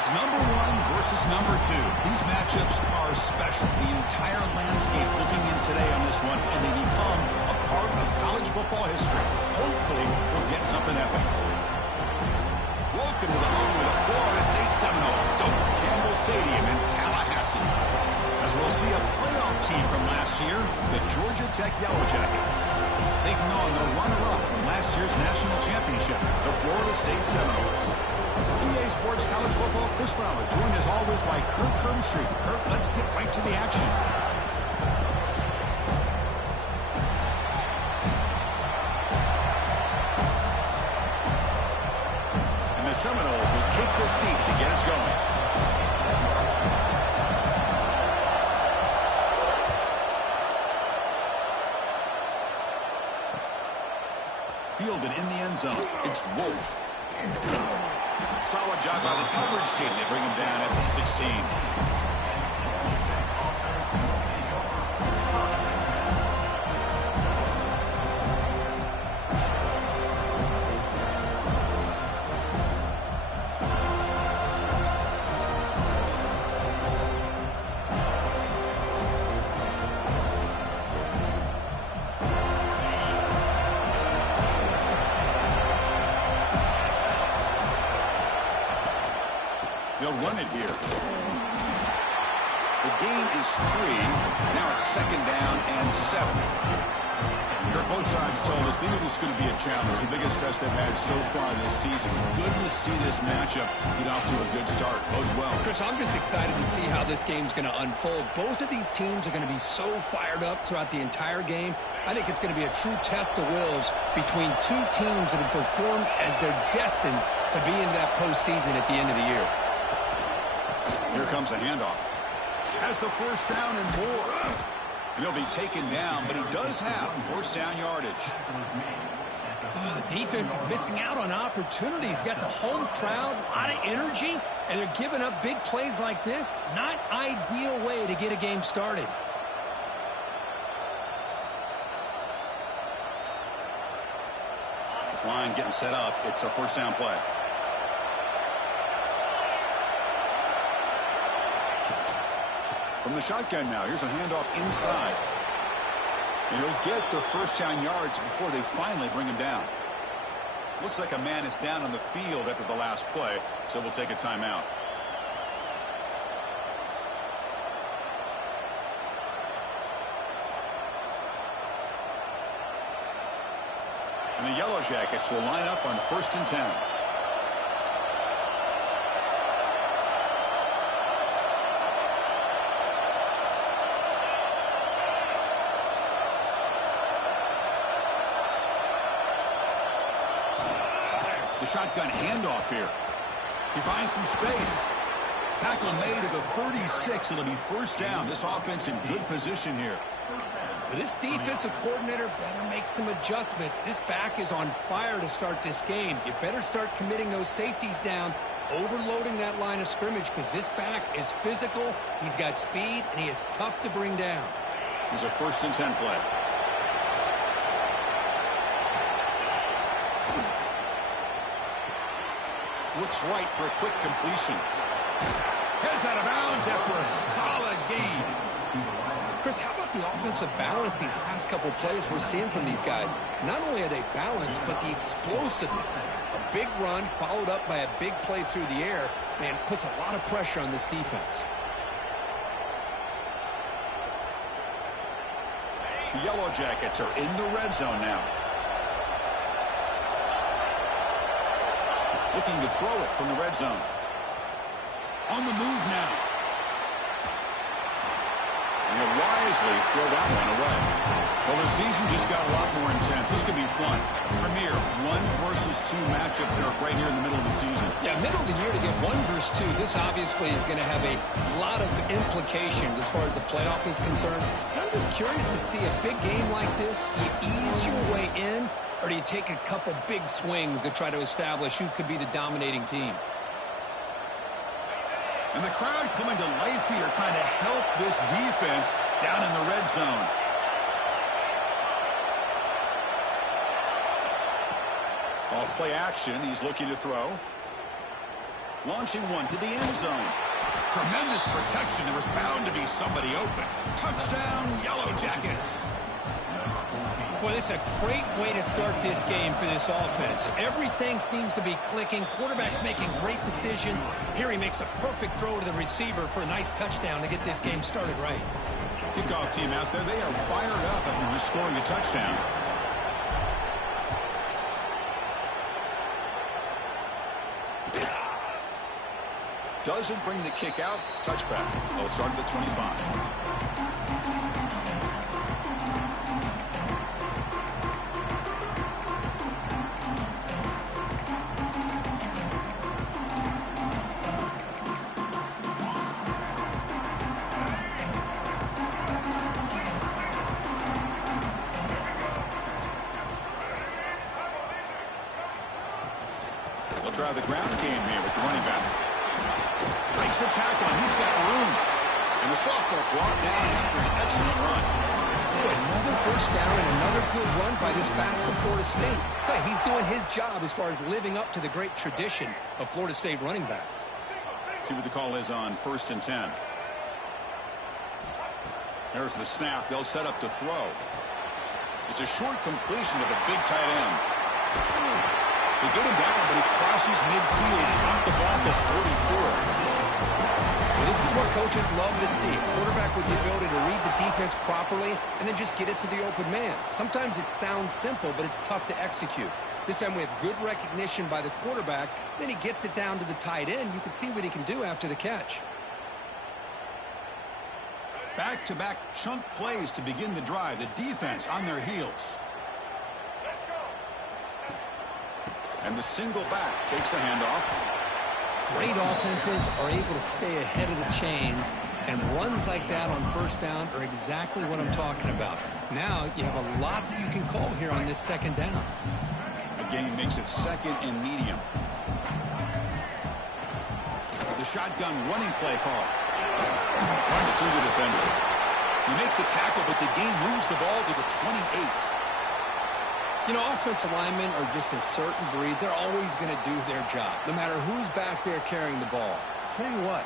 It's number 1 versus number 2. These matchups are special. The entire landscape looking in today on this one, and they become a part of college football history. Hopefully, we'll get something epic. Welcome to the home of the Florida State Seminoles, Doak Campbell Stadium in Tallahassee. As we'll see a playoff team from last year, the Georgia Tech Yellow Jackets, taking on the runner-up from last year's national championship, the Florida State Seminoles. EA Sports College Football, Chris Fowler, joined as always by Kirk Herbstreit. Kirk, let's get right to the action. And the Seminoles will kick this deep to get us going. Fielded in the end zone. It's Wolf. Solid job by the coverage team. They bring him down at the 16. They'll run it here. The gain is 3. Now it's 2nd down and 7. Kirk, both sides told us they knew this was going to be a challenge. The biggest test they've had so far this season. Good to see this matchup get off to a good start. Bodes well. Chris, I'm just excited to see how this game's going to unfold. Both of these teams are going to be so fired up throughout the entire game. I think it's going to be a true test of wills between two teams that have performed as they're destined to be in that postseason at the end of the year. Here comes a handoff. Has the 1st down and more. And he'll be taken down, but he does have 1st down yardage. Oh, the defense is missing out on opportunities. Got the home crowd, a lot of energy, and they're giving up big plays like this. Not ideal way to get a game started. This line getting set up. It's a 1st down play. From the shotgun now, here's a handoff inside. And he'll get the 1st down yards before they finally bring him down. Looks like a man is down on the field after the last play, so we'll take a timeout. And the Yellow Jackets will line up on 1st and 10. The shotgun handoff here. He finds some space. Tackle made at the 36. It'll be 1st down. This offense in good position here. This defensive coordinator better make some adjustments. This back is on fire to start this game. You better start committing those safeties down, overloading that line of scrimmage, because this back is physical, he's got speed, and he is tough to bring down. Here's a 1st and 10 play. Looks right for a quick completion. Heads out of bounds after a solid gain. Chris, how about the offensive balance these last couple plays we're seeing from these guys? Not only are they balanced, but the explosiveness. A big run followed up by a big play through the air, man, puts a lot of pressure on this defense. The Yellow Jackets are in the red zone now. Looking to throw it from the red zone. On the move now. And he'll wisely throw that one away. Well, the season just got a lot more intense. This could be fun. Premier 1 versus 2 matchup there right here in the middle of the season. Yeah, middle of the year to get 1 versus 2. This obviously is going to have a lot of implications as far as the playoff is concerned. But I'm just curious to see a big game like this. You ease your way in, or do you take a couple big swings to try to establish who could be the dominating team? And the crowd coming to life here, trying to help this defense down in the red zone. Off play action, he's looking to throw. Launching one to the end zone. Tremendous protection. There was bound to be somebody open. Touchdown, Yellow Jackets. Well, this is a great way to start this game for this offense. Everything seems to be clicking. Quarterback's making great decisions. Here he makes a perfect throw to the receiver for a nice touchdown to get this game started right. Kickoff team out there, they are fired up after just scoring a touchdown. Doesn't bring the kick out. Touchback. They'll start at the 25. They'll try the ground game here with the running back. Breaks a tackle, and he's got room. And the softball brought down after an excellent run. Another first down and another good run by this back from Florida State. He's doing his job as far as living up to the great tradition of Florida State running backs. See what the call is on 1st and 10. There's the snap. They'll set up to throw. It's a short completion to the big tight end. They get him down, but he crosses midfield, spot the ball to 44. Well, this is what coaches love to see. A quarterback with the ability to read the defense properly and then just get it to the open man. Sometimes it sounds simple, but it's tough to execute. This time we have good recognition by the quarterback. Then he gets it down to the tight end. You can see what he can do after the catch. Back-to-back chunk plays to begin the drive. The defense on their heels. And the single back takes the handoff. Great offenses are able to stay ahead of the chains, and runs like that on first down are exactly what I'm talking about. Now you have a lot that you can call here on this second down. Again, makes it second and medium. The shotgun running play call. Runs through the defender. You make the tackle, but the game moves the ball to the 28. You know, offensive linemen are just a certain breed. They're always going to do their job, no matter who's back there carrying the ball. I'll tell you what,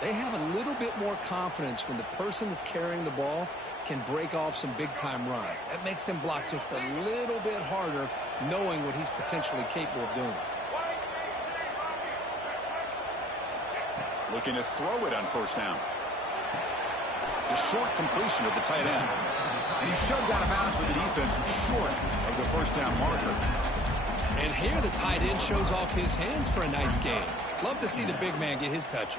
they have a little bit more confidence when the person that's carrying the ball can break off some big-time runs. That makes them block just a little bit harder, knowing what he's potentially capable of doing. Looking to throw it on first down. The short completion of the tight end. And he's shoved out of bounds with the defense short of the first down marker. And here the tight end shows off his hands for a nice game. Love to see the big man get his touches.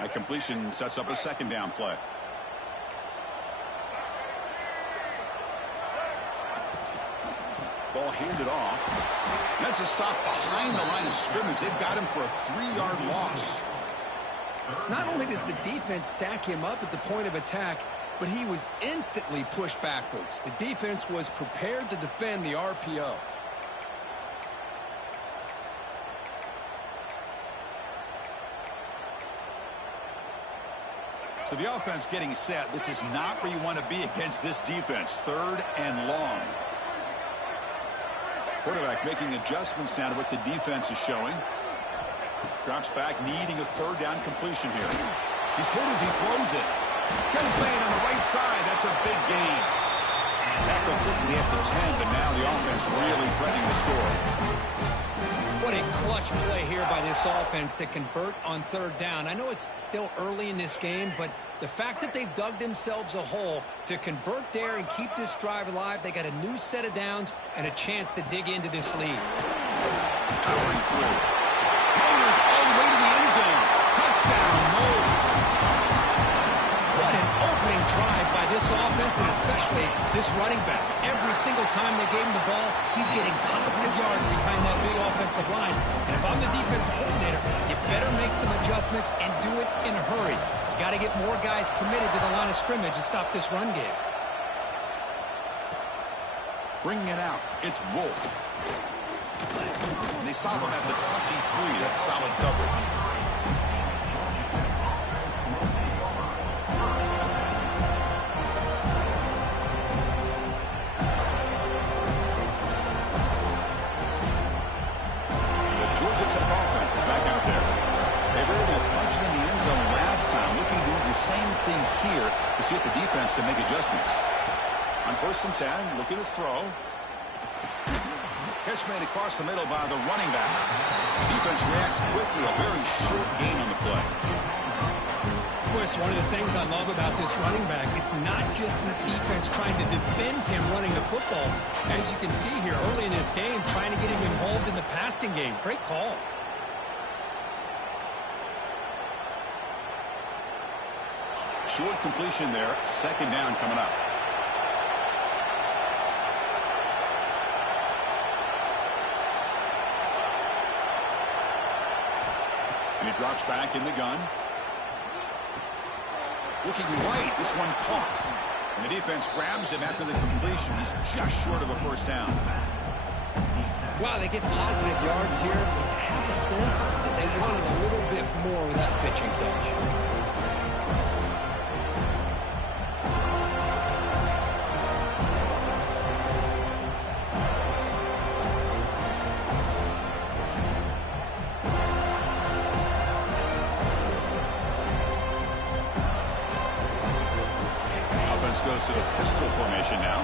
That completion sets up a second down play. Ball handed off. That's a stop behind the line of scrimmage. They've got him for a 3-yard loss. Not only does the defense stack him up at the point of attack, but he was instantly pushed backwards. The defense was prepared to defend the RPO. So the offense getting set. This is not where you want to be against this defense. 3rd and long. Quarterback making adjustments now to what the defense is showing. Drops back, needing a 3rd down completion here. He's hit as he throws it. Comes man on the right side. That's a big gain. Tackle quickly at the 10, but now the offense really threatening to score. What a clutch play here by this offense to convert on 3rd down. I know it's still early in this game, but the fact that they've dug themselves a hole to convert there and keep this drive alive, they got a new set of downs and a chance to dig into this lead. Powering through. Mowers all the way to the end zone. Touchdown, Mowers. What an opening drive by this offense, and especially this running back. Every single time they gave him the ball, he's getting positive yards behind that big offensive line. And if I'm the defensive coordinator, you better make some adjustments and do it in a hurry. You got to get more guys committed to the line of scrimmage to stop this run game. Bringing it out, it's Wolf. They stop him at the 23. That's solid coverage. Tech offense is back out there. They were able to punch it in the end zone last time. Looking to do the same thing here to see if the defense can make adjustments. On 1st and 10, looking to throw. Catch made across the middle by the running back. Defense reacts quickly. A very short gain on the play. Boy, it's one of the things I love about this running back. It's not just this defense trying to defend him running the football. As you can see here early in this game, trying to get him involved in the passing game. Great call. Short completion there. 2nd down coming up. And he drops back in the gun. Looking right. This one caught. And the defense grabs him after the completion. He's just short of a 1st down. Wow, they get positive yards here. I have the sense that they wanted a little bit more with that pitch and catch. Goes to the pistol formation now.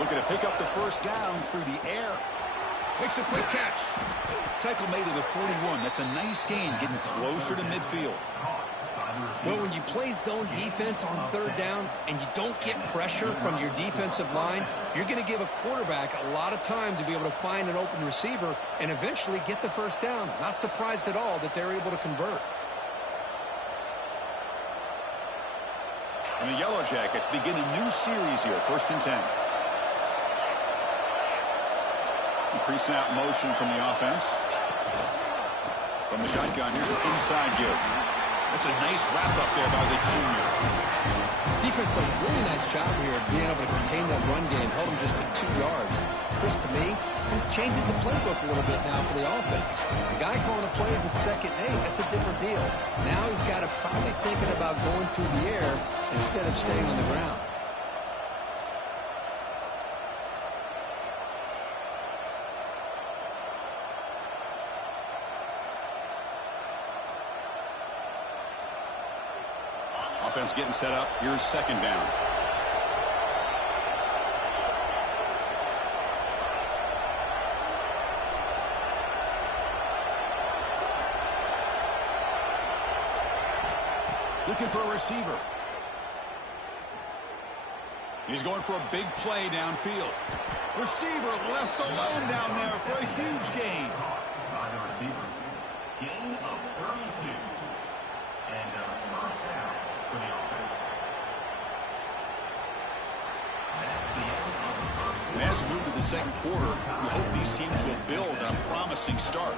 Looking to pick up the 1st down through the air. Makes a quick catch. Tackle made to the 41. That's a nice gain, getting closer to midfield. Well, when you play zone defense on 3rd down and you don't get pressure from your defensive line, you're going to give a quarterback a lot of time to be able to find an open receiver and eventually get the 1st down. Not surprised at all that they're able to convert. And the Yellow Jackets begin a new series here, 1st and 10. Pre-snap motion from the offense. From the shotgun, here's an inside give. That's a nice wrap-up there by the junior. Defense does a really nice job here of being able to contain that run game, held him just at 2 yards. Chris, to me, this changes the playbook a little bit now for the offense. The guy calling the plays at 2nd and 8, that's a different deal. Now he's got to probably thinking about going through the air instead of staying on the ground. Offense getting set up. Here's 2nd down. Looking for a receiver. He's going for a big play downfield. Receiver left alone down there for a huge gain. By the receiver. Gain of 32. And 1st down for the offense. And as we move to the 2nd quarter, we hope these teams will build on a promising start.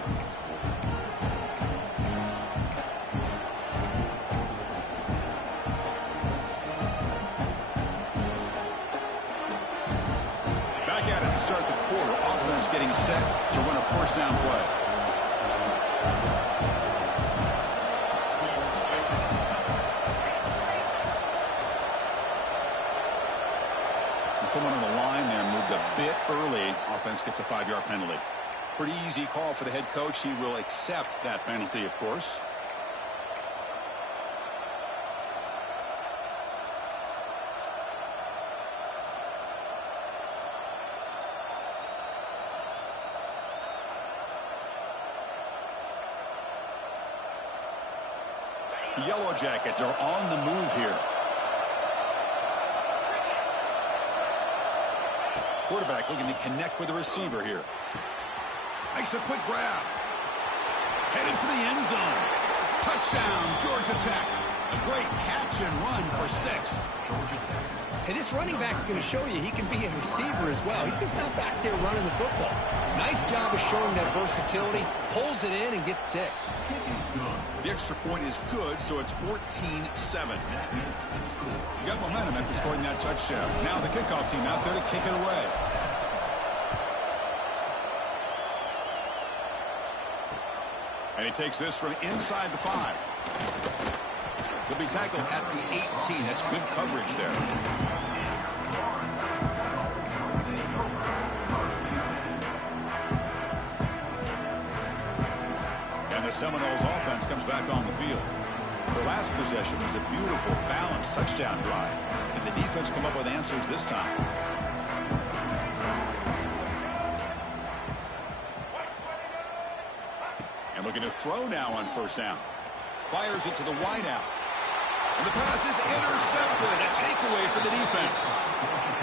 Back at it to start the quarter. Offense getting set to run a 1st down play. Someone on the line there moved a bit early. Offense gets a 5-yard penalty. Pretty easy call for the head coach. He will accept that penalty, of course. The Yellow Jackets are on the move here. Quarterback looking to connect with the receiver here. Makes a quick grab. Headed for the end zone. Touchdown, Georgia Tech. A great catch and run for 6. Hey, this running back's going to show you he can be a receiver as well. He's just not back there running the football. Nice job of showing that versatility. Pulls it in and gets 6. The extra point is good, so it's 14-7. You got momentum after scoring that touchdown. Now the kickoff team out there to kick it away. And he takes this from inside the 5. He'll be tackled at the 18. That's good coverage there. And the Seminoles offense comes back on the field. The last possession was a beautiful, balanced touchdown drive. Can the defense come up with answers this time? And looking to throw now on first down. Fires it to the wideout. And the pass is intercepted. A takeaway for the defense.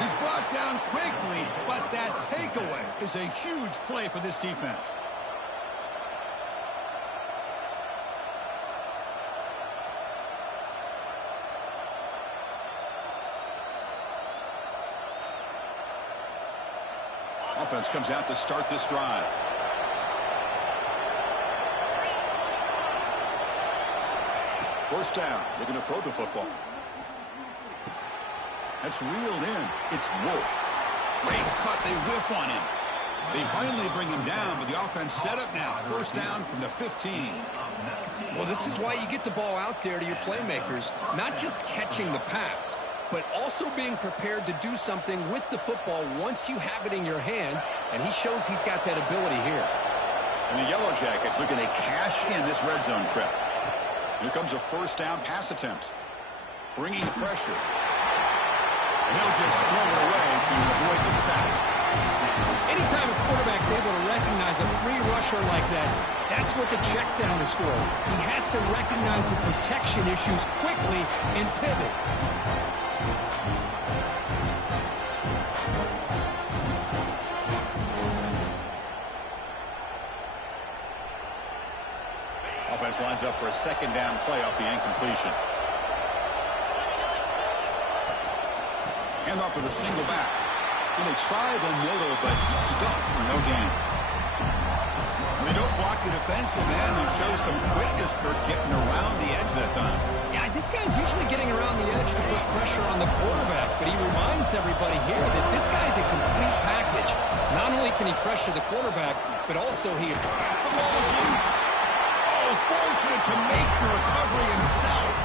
He's brought down quickly, but that takeaway is a huge play for this defense. Offense comes out to start this drive. First down, looking to throw the football. That's reeled in. It's Wolf. Great cut, they whiff on him. They finally bring him down, but the offense set up now. First down from the 15. Well, this is why you get the ball out there to your playmakers, not just catching the pass, but also being prepared to do something with the football once you have it in your hands, and he shows he's got that ability here. And the Yellow Jackets looking to cash in this red zone trip. Here comes a first down pass attempt. Bringing pressure. And he'll just throw it away to avoid the sack. Anytime a quarterback's able to recognize a free rusher like that, that's what the check down is for. He has to recognize the protection issues quickly and pivot. Offense lines up for a second down play off the incompletion. Hand off to the single back. And they try the middle, but stuck for no gain. And they don't block the defensive end and show some quickness, Kirk, getting around the edge that time. Yeah, this guy's usually getting around the edge to put pressure on the quarterback, but he reminds everybody here that this guy's a complete package. Not only can he pressure the quarterback, but also he... The ball is loose. Oh, fortunate to make the recovery himself.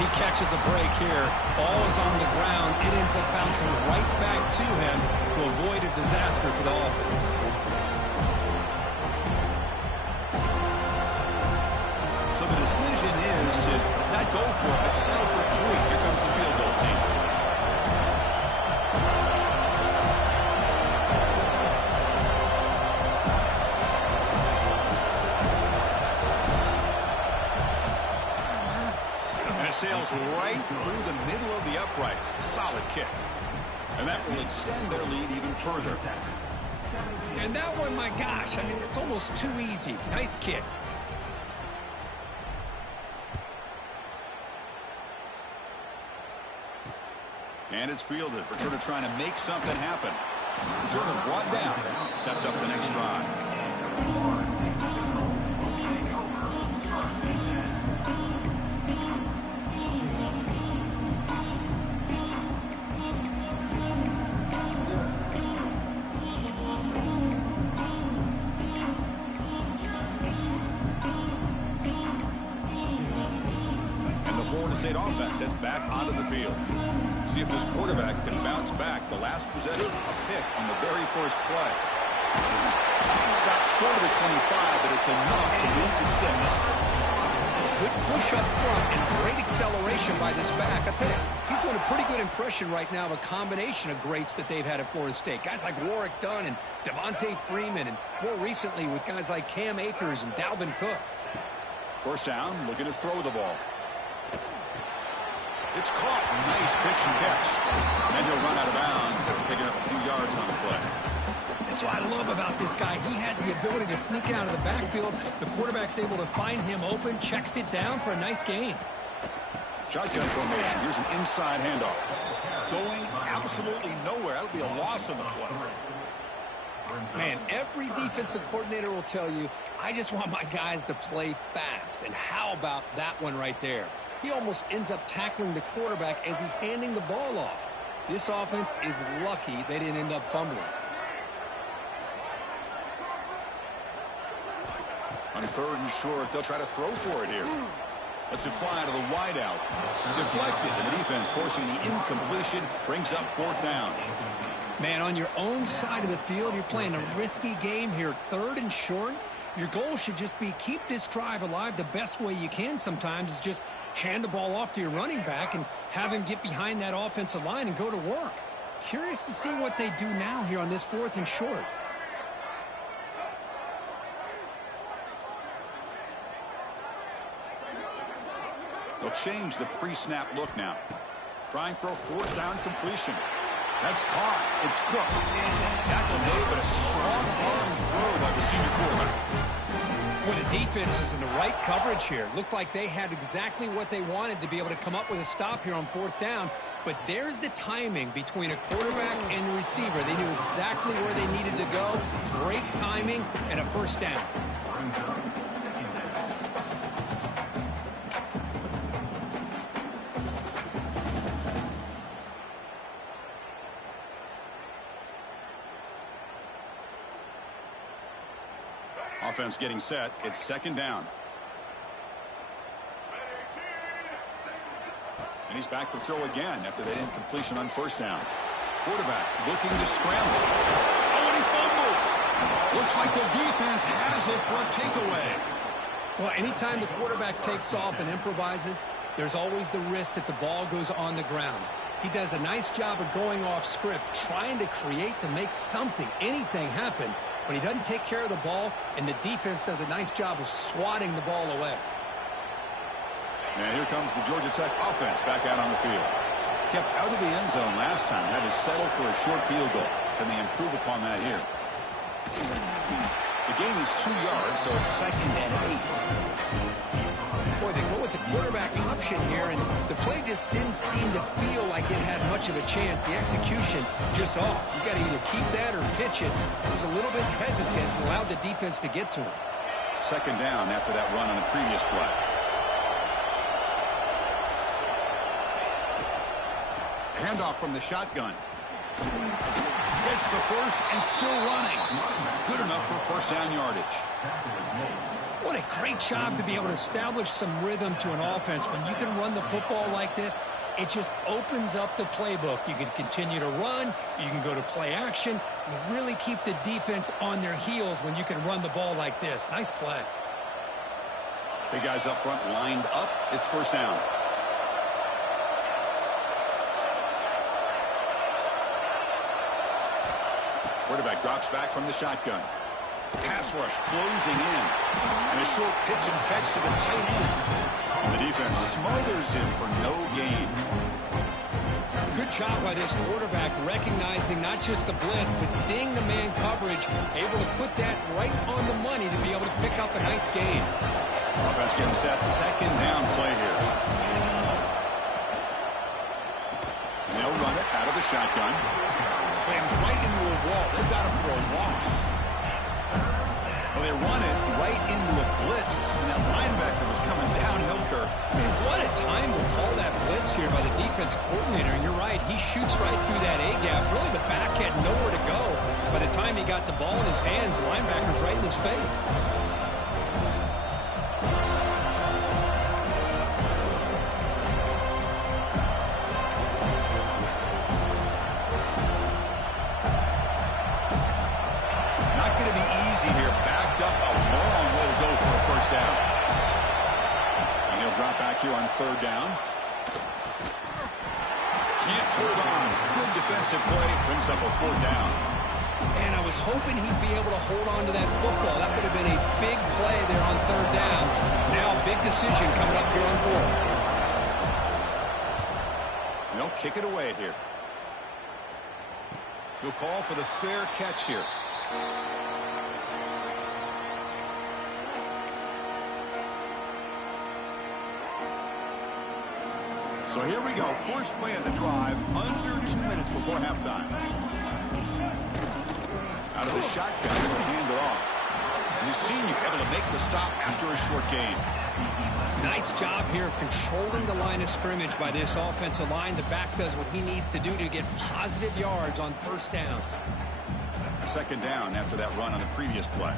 He catches a break here. Ball is on the ground. It ends up bouncing right back to him to avoid a disaster for the offense. So the decision is to not go for it, but settle for 3. Here comes the field goal team. Sails right through the middle of the uprights. Solid kick. And that will extend their lead even further. And that one, my gosh, I mean, it's almost too easy. Nice kick. And it's fielded. Returner trying to make something happen. Returner brought down. Sets up the next drive. State offense heads back onto the field. See if this quarterback can bounce back. The last possession, a pick on the very first play. Stopped short of the 25, but it's enough to move the sticks. Good push up front and great acceleration by this back. I'll tell you, he's doing a pretty good impression right now of a combination of greats that they've had at Florida State. Guys like Warwick Dunn and Devontae Freeman, and more recently with guys like Cam Akers and Dalvin Cook. First down, looking to throw the ball. It's caught. Nice pitch and catch. And he'll run out of bounds after picking up a few yards on the play. That's what I love about this guy. He has the ability to sneak out of the backfield. The quarterback's able to find him open, checks it down for a nice gain. Shotgun formation. Here's an inside handoff. Going absolutely nowhere. That'll be a loss on the play. Man, every defensive coordinator will tell you, I just want my guys to play fast. And how about that one right there? He almost ends up tackling the quarterback as he's handing the ball off. This offense is lucky they didn't end up fumbling. On 3rd and short, they'll try to throw for it here. Lets it fly to the wideout. Deflected, and the defense forcing the incompletion brings up 4th down. Man, on your own side of the field, you're playing a risky game here. 3rd and short. Your goal should just be keep this drive alive. The best way you can sometimes is just hand the ball off to your running back and have him get behind that offensive line and go to work. Curious to see what they do now here on this 4th and short. They'll change the pre-snap look now. Trying for a 4th down completion. That's caught. It's Cook. Tackle made, but a strong arm throw by the senior quarterback. Well, the defense is in the right coverage here. Looked like they had exactly what they wanted to be able to come up with a stop here on 4th down. But there's the timing between a quarterback and the receiver. They knew exactly where they needed to go. Great timing and a 1st down. Offense getting set. It's 2nd down. And he's back to throw again after that incompletion on 1st down. Quarterback looking to scramble. Oh, and he fumbles. Looks like the defense has it for a takeaway. Well, anytime the quarterback takes off and improvises, there's always the risk that the ball goes on the ground. He does a nice job of going off script, trying to create to make something, anything happen. But he doesn't take care of the ball, and the defense does a nice job of swatting the ball away. And here comes the Georgia Tech offense back out on the field. Kept out of the end zone last time, had to settle for a short field goal. Can they improve upon that here? The game is 2 yards, so it's 2nd and 8. Boy, they go with the quarterback option here, and the play just didn't seem to feel like it had much of a chance. The execution just off. You got to either keep that or pitch it. It was a little bit hesitant and allowed the defense to get to him. 2nd down after that run on the previous play. Handoff from the shotgun. Gets the 1st and still running. Good enough for 1st down yardage. What a great job to be able to establish some rhythm to an offense. When you can run the football like this, it just opens up the playbook. You can continue to run. You can go to play action. You really keep the defense on their heels when you can run the ball like this. Nice play. Big guys up front lined up. It's 1st down. Quarterback drops back from the shotgun. Pass rush closing in. And a short pitch and catch to the tight end. And the defense smothers him for no gain. Good job by this quarterback recognizing not just the blitz, but seeing the man coverage, able to put that right on the money to be able to pick up a nice gain. Offense getting set. 2nd down play here. And they'll run it out of the shotgun. Slams right into a wall. They've got him for a loss. Well, they run it right into a blitz, and that linebacker was coming downhill, Kirk. Man, what a time to call that blitz here by the defense coordinator. And you're right, he shoots right through that A-gap. Really, the back had nowhere to go. By the time he got the ball in his hands, the linebacker's right in his face. Here, backed up a long way to go for a 1st down. And he'll drop back here on 3rd down. Can't hold on. Good defensive play. Brings up a 4th down. And I was hoping he'd be able to hold on to that football. That would have been a big play there on 3rd down. Now a big decision coming up here on 4th. They'll kick it away here. He'll call for the fair catch here. So here we go. First play of the drive, under 2 minutes before halftime. Out of the shotgun, he'll hand it off. And the senior able to make the stop after a short gain. Nice job here of controlling the line of scrimmage by this offensive line. The back does what he needs to do to get positive yards on 1st down. 2nd down after that run on the previous play.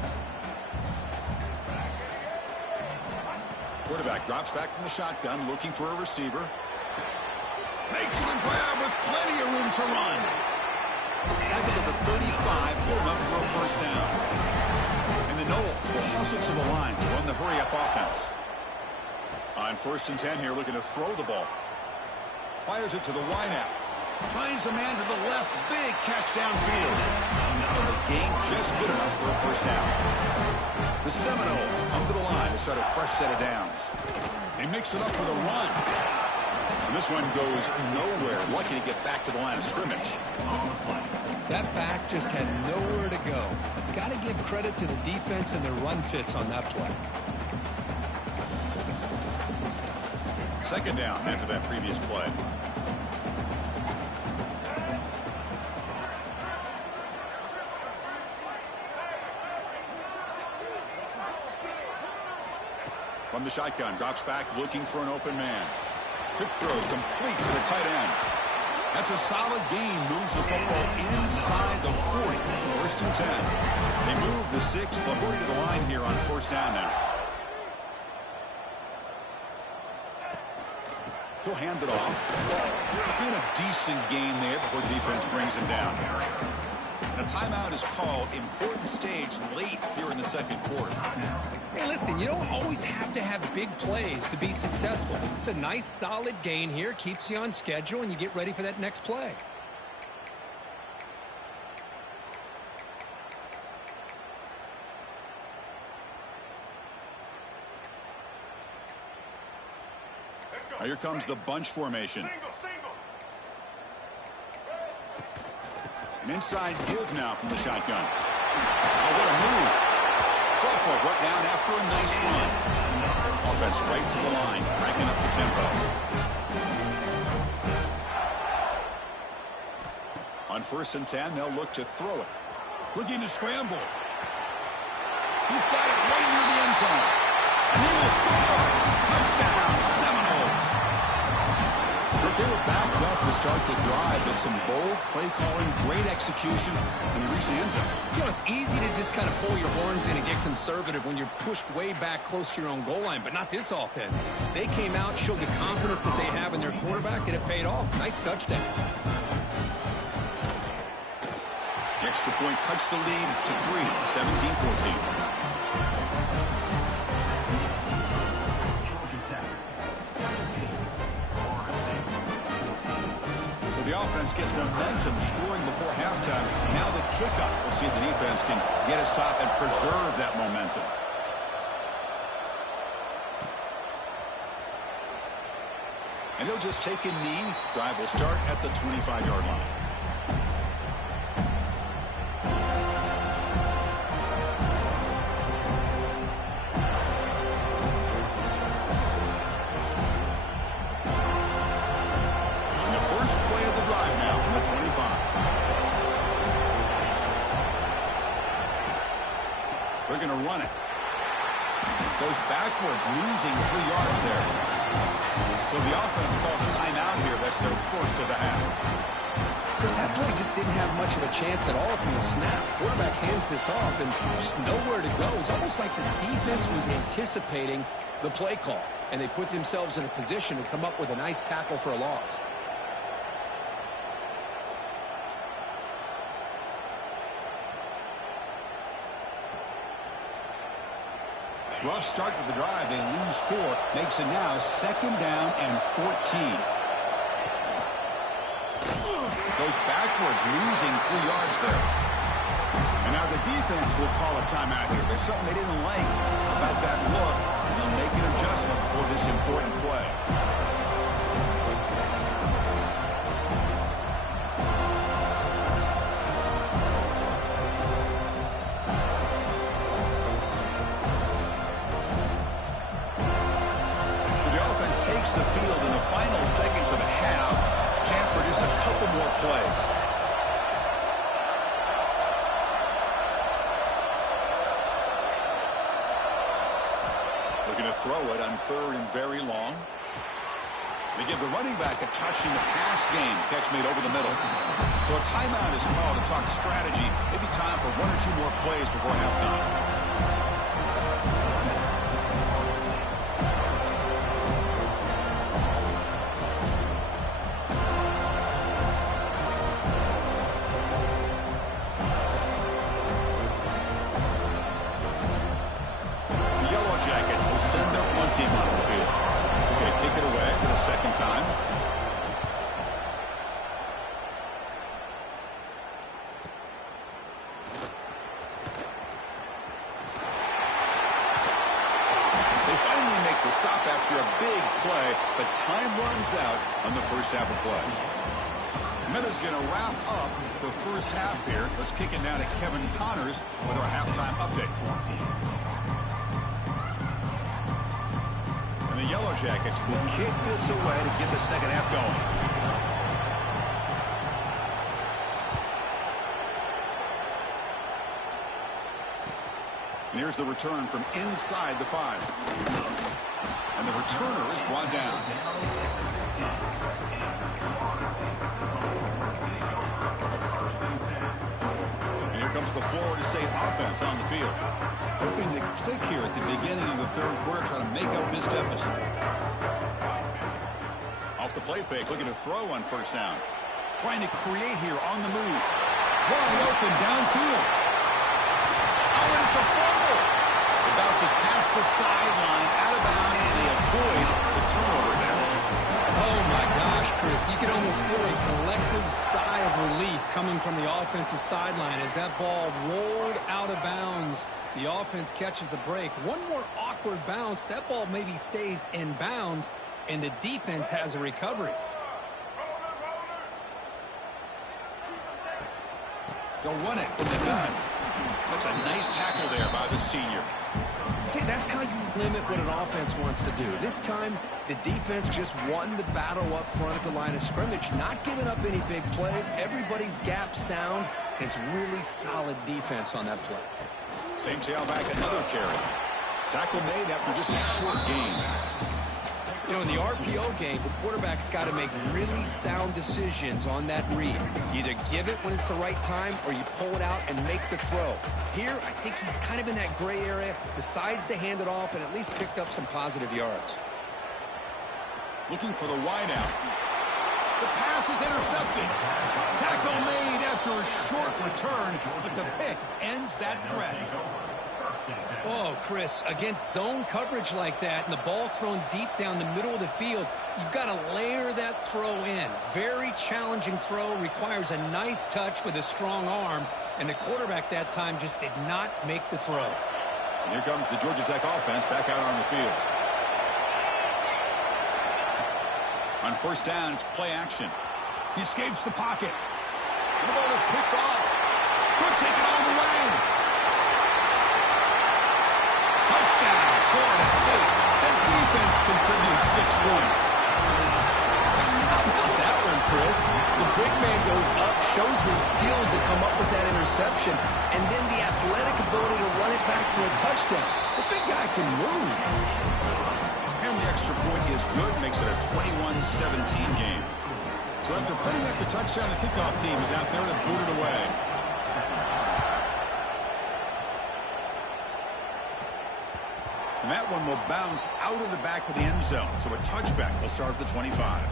Quarterback drops back from the shotgun, looking for a receiver. Makes the grab with plenty of room to run. Tackle to the 35, good enough for a first down. And the Knowles will hustle to the line to run the hurry-up offense. On 1st and 10 here, looking to throw the ball. Fires it to the wideout. Finds a man to the left. Big catch downfield. And the gain just good enough for a first down. The Seminoles come to the line to start a fresh set of downs. They mix it up with a run. And this one goes nowhere. Lucky to get back to the line of scrimmage. That back just had nowhere to go. Got to give credit to the defense and their run fits on that play. Second down after that previous play. From the shotgun, drops back looking for an open man. Quick throw complete to the tight end. That's a solid gain. Moves the football inside the 40. 1st and 10. They move the 6. They'll hurry to the line here on 1st down now. He'll hand it off. And a decent gain there before the defense brings him down. And a timeout is called. Important stage late here in the second quarter. Hey, listen, you don't always have to have big plays to be successful. It's a nice, solid gain here. Keeps you on schedule, and you get ready for that next play. Now here comes the bunch formation. An inside give now from the shotgun. Oh, what a move. Softball brought down after a nice run. Offense right to the line, cranking up the tempo. On 1st and 10, they'll look to throw it. Looking to scramble. He's got it right near the end zone. And he will score. Touchdown, Seminoles. But they were backed up to start the drive, but some bold play calling, great execution, and they reached the end zone. You know, it's easy to just kind of pull your horns in and get conservative when you're pushed way back close to your own goal line, but not this offense. They came out, showed the confidence that they have in their quarterback, and it paid off. Nice touchdown. The extra point cuts the lead to 3, 17-14. The offense gets momentum scoring before halftime. Now the kickoff. We'll see if the defense can get a stop and preserve that momentum. And he'll just take a knee. Drive will start at the 25-yard line. They're going to run it. Goes backwards, losing 3 yards there. So the offense calls a timeout here. That's their first of the half. Chris, that play just didn't have much of a chance at all from the snap. Quarterback hands this off and just nowhere to go. It's almost like the defense was anticipating the play call, and they put themselves in a position to come up with a nice tackle for a loss. Rough start to the drive. They lose 4. Makes it now 2nd down and 14. Goes backwards, losing 3 yards there. And now the defense will call a timeout here. There's something they didn't like about that look. And they'll make an adjustment for this important play. Takes the field in the final seconds of a half. Chance for just a couple more plays. Looking to throw it on 3rd and very long. They give the running back a touch in the pass game. Catch made over the middle. So a timeout is called to talk strategy. Maybe time for 1 or 2 more plays before halftime. team on the field. They're going to kick it away for the second time. They finally make the stop after a big play, but time runs out on the first half of play. Minutes going to wrap up the first half here. Let's kick it now to Kevin Connors with our halftime update. And the Yellow Jackets will kick this away to get the second half going. And here's the return from inside the 5. And the returner is brought down. And here comes the Florida State offense on the field. Hoping to click here at the beginning of the third quarter, trying to make up this deficit. Off the play fake, looking to throw on first down. Trying to create here on the move. Wide open downfield. Oh, and it's a fumble. It bounces past the sideline, out of bounds, and they avoid the turnover there. Oh, my gosh, Chris. You can almost feel a collective sigh of relief coming from the offensive sideline as that ball rolled out of bounds. The offense catches a break. One more awkward bounce. That ball maybe stays in bounds, and the defense has a recovery. They'll run it from the gun. That's a nice tackle there by the senior. See, that's how you limit what an offense wants to do. This time, the defense just won the battle up front at the line of scrimmage, not giving up any big plays. Everybody's gap sound. It's really solid defense on that play. Same tailback, another carry. Tackle made after just a short gain. You know, in the RPO game, the quarterback's got to make really sound decisions on that read. You either give it when it's the right time or you pull it out and make the throw. Here, I think he's kind of in that gray area, decides to hand it off and at least picked up some positive yards. Looking for the wideout. The pass is intercepted. Tackle made after a short return, but the pick ends that threat. Oh, Chris, against zone coverage like that and the ball thrown deep down the middle of the field, you've got to layer that throw in. Very challenging throw, requires a nice touch with a strong arm, and the quarterback that time just did not make the throw. And here comes the Georgia Tech offense back out on the field. On first down, it's play action. He escapes the pocket. The ball is picked off. Could take it all the way. Touchdown, Florida State. The defense contributes 6 points. How about that one, Chris? The big man goes up, shows his skills to come up with that interception, and then the athletic ability to run it back for a touchdown. The big guy can move. And the extra point is good, makes it a 21-17 game. So after putting up the touchdown, the kickoff team is out there to boot it away. And that one will bounce out of the back of the end zone. So a touchback will start at the 25.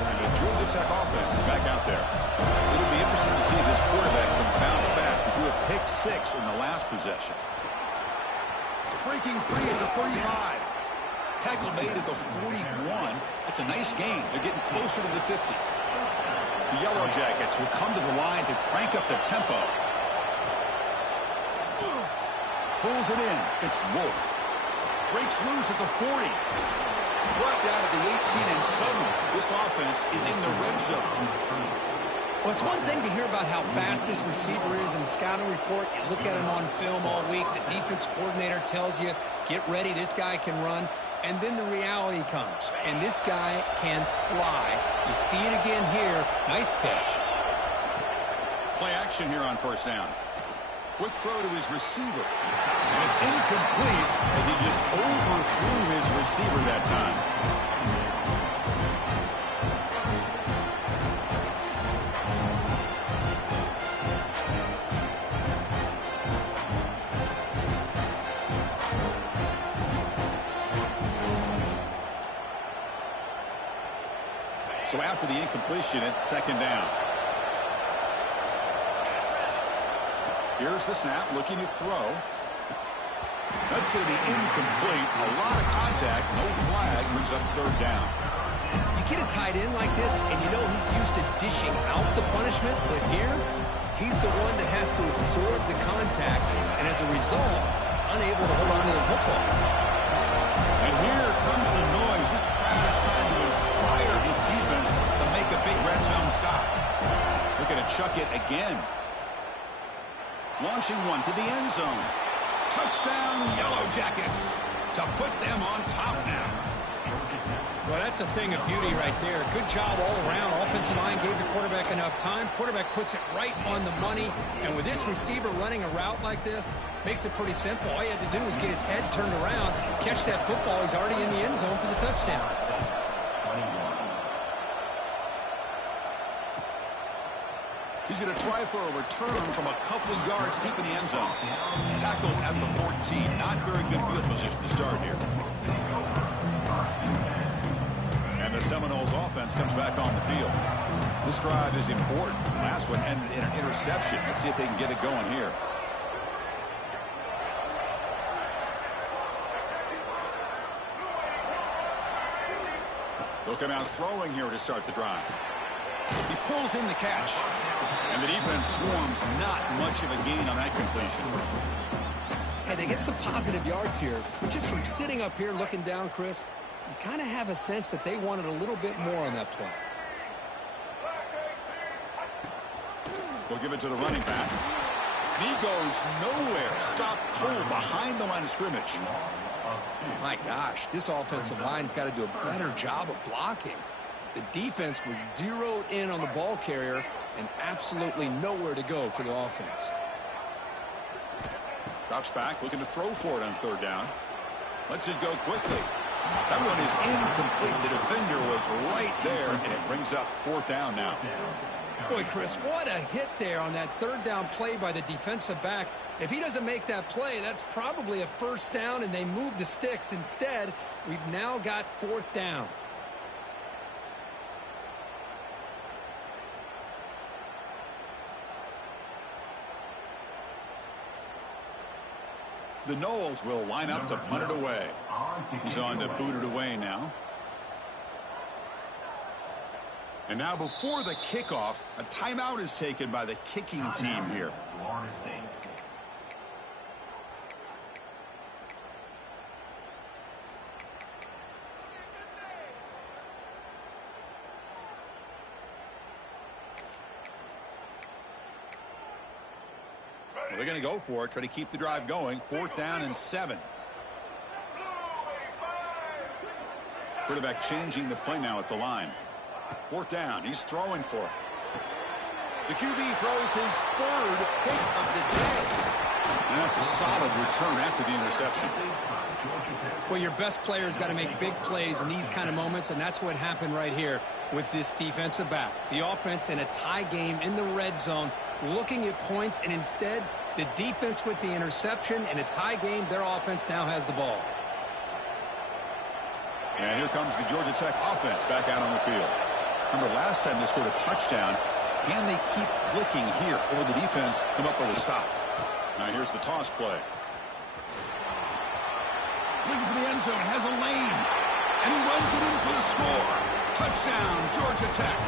And the Georgia Tech offense is back out there. It'll be interesting to see if this quarterback can bounce back. He threw a pick 6 in the last possession. Breaking free at the 35. Tackle made at the 41. That's a nice gain. They're getting closer to the 50. The Yellow Jackets will come to the line to crank up the tempo. Pulls it in. It's Wolf. Breaks loose at the 40. Brought down at the 18, and suddenly this offense is in the red zone. Well, it's one thing to hear about how fast this receiver is in the scouting report. You look at him on film all week. The defense coordinator tells you, get ready, this guy can run. And then the reality comes, and this guy can fly. You see it again here. Nice catch. Play action here on first down. Quick throw to his receiver. And it's incomplete as he just overthrew his receiver that time. So after the incompletion, it's second down. Here's the snap, looking to throw. That's going to be incomplete. A lot of contact, no flag, brings up third down. You get a tight end like this, and you know he's used to dishing out the punishment, but here, he's the one that has to absorb the contact, and as a result, he's unable to hold on to the football. And here comes the noise. This crowd is trying to inspire this defense to make a big red zone stop. Looking to chuck it again. Launching one to the end zone. Touchdown, Yellow Jackets, to put them on top now. Well, that's a thing of beauty right there. Good job all around. Offensive line gave the quarterback enough time. Quarterback puts it right on the money. And with this receiver running a route like this, makes it pretty simple. All you had to do is get his head turned around, catch that football. He's already in the end zone for the touchdown. He's going to try for a return from a couple of yards deep in the end zone. Tackled at the 14. Not very good field position to start here. And the Seminoles offense comes back on the field. This drive is important. Last one ended in an interception. Let's see if they can get it going here. They'll come out throwing here to start the drive. He pulls in the catch. And the defense swarms. Not much of a gain on that completion. Hey, they get some positive yards here. But just from sitting up here looking down, Chris, you kind of have a sense that they wanted a little bit more on that play. We'll give it to the running back. And he goes nowhere. Stop pull behind the line of scrimmage. My gosh, this offensive line's got to do a better job of blocking. The defense was zeroed in on the ball carrier and absolutely nowhere to go for the offense. Drops back, looking to throw for it on third down. Lets it go quickly. That one is incomplete. The defender was right there, and it brings up fourth down now. Boy, Chris, what a hit there on that third down play by the defensive back. If he doesn't make that play, that's probably a first down, and they move the sticks. Instead, we've now got fourth down. The Noles will line up to punt it away. He's on to boot it away now. And now before the kickoff, a timeout is taken by the kicking team here. They're going to go for it, try to keep the drive going. Fourth down and 7. Quarterback changing the play now at the line. Fourth down, he's throwing for it. The QB throws his third hit of the day. And that's a solid return after the interception. Well, your best player's got to make big plays in these kind of moments, and that's what happened right here with this defensive back. The offense in a tie game in the red zone, looking at points, and instead, the defense with the interception. In a tie game, their offense now has the ball. And here comes the Georgia Tech offense back out on the field. Remember, last time they scored a touchdown. Can they keep clicking here, or will the defense come up with a stop? Now here's the toss play. Looking for the end zone, has a lane. And he runs it in for the score. Touchdown, Georgia Tech.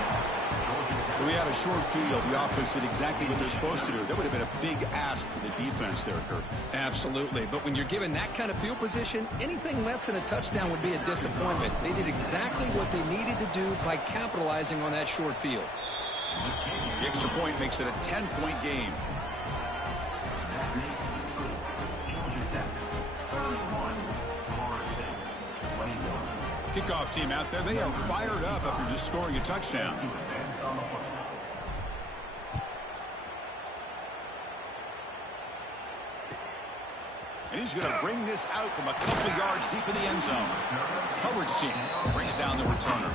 We had a short field. The offense did exactly what they're supposed to do. That would have been a big ask for the defense there, Kurt. Absolutely. But when you're given that kind of field position, anything less than a touchdown would be a disappointment. They did exactly what they needed to do by capitalizing on that short field. The extra point makes it a 10-point game. Kickoff team out there. They are fired up after just scoring a touchdown. And he's going to bring this out from a couple yards deep in the end zone. Coverage team brings down the returner.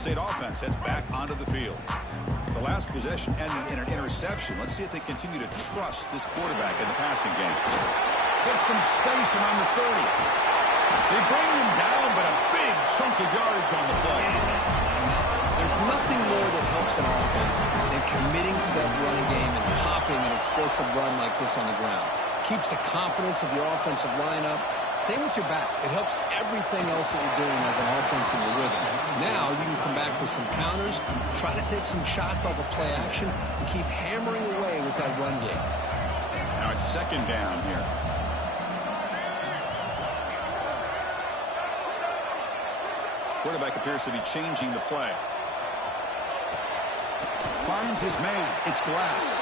State offense heads back onto the field. The last possession ended in an interception. Let's see if they continue to trust this quarterback in the passing game. Gets some space around the 30. They bring him down, but a big chunk of yardage on the play. There's nothing more that helps an offense than committing to that running game and popping an explosive run like this on the ground. Keeps the confidence of your offensive lineup. Same with your back. It helps everything else that you're doing as an offense in your rhythm. Now you can come back with some counters, try to take some shots off of play action, and keep hammering away with that run game. Now it's second down here. Quarterback appears to be changing the play. Finds his man. It's Glass.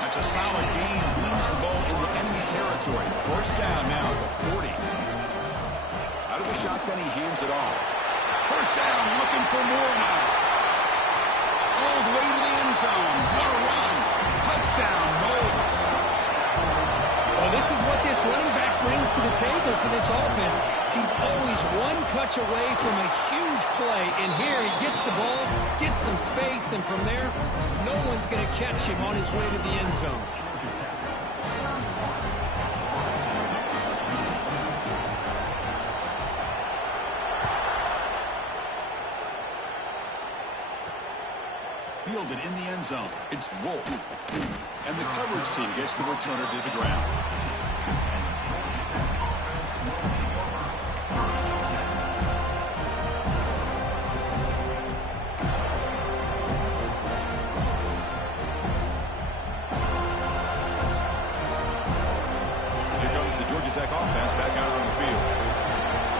That's a solid gain. Leaves the ball in the enemy territory. First down now at the 40. Out of the shotgun, he hands it off. First down, looking for more now. All the way to the end zone. What a run. Touchdown, Knowles. Well, this is what this running back brings to the table for this offense. He's always one touch away from a huge play. And here he gets the ball, gets some space, and from there, no one's going to catch him on his way to the end zone. Fielded in the end zone. It's Wolf. And the coverage team gets the returner to the ground. Here comes the Georgia Tech offense back out on the field.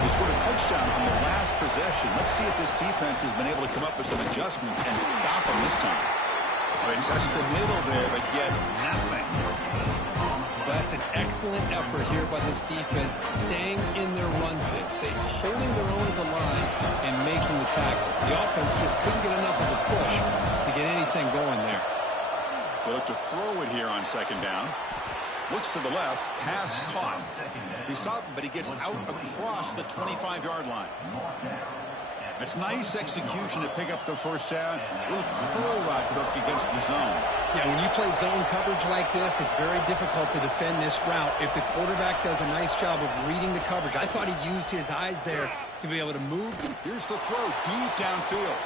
They scored a touchdown on the last possession. Let's see if this defense has been able to come up with some adjustments and stop them this time. They test the middle there, but yet nothing. That's an excellent effort here by this defense, staying in their run fix. They're holding their own at the line and making the tackle. The offense just couldn't get enough of a push to get anything going there. They look to throw it here on second down. Looks to the left, pass caught. He stopped, but he gets out across the 25-yard line. It's nice execution to pick up the first down. A little curl rod Kirk against the zone. Yeah, when you play zone coverage like this, it's very difficult to defend this route if the quarterback does a nice job of reading the coverage. I thought he used his eyes there to be able to move. Here's the throw deep downfield.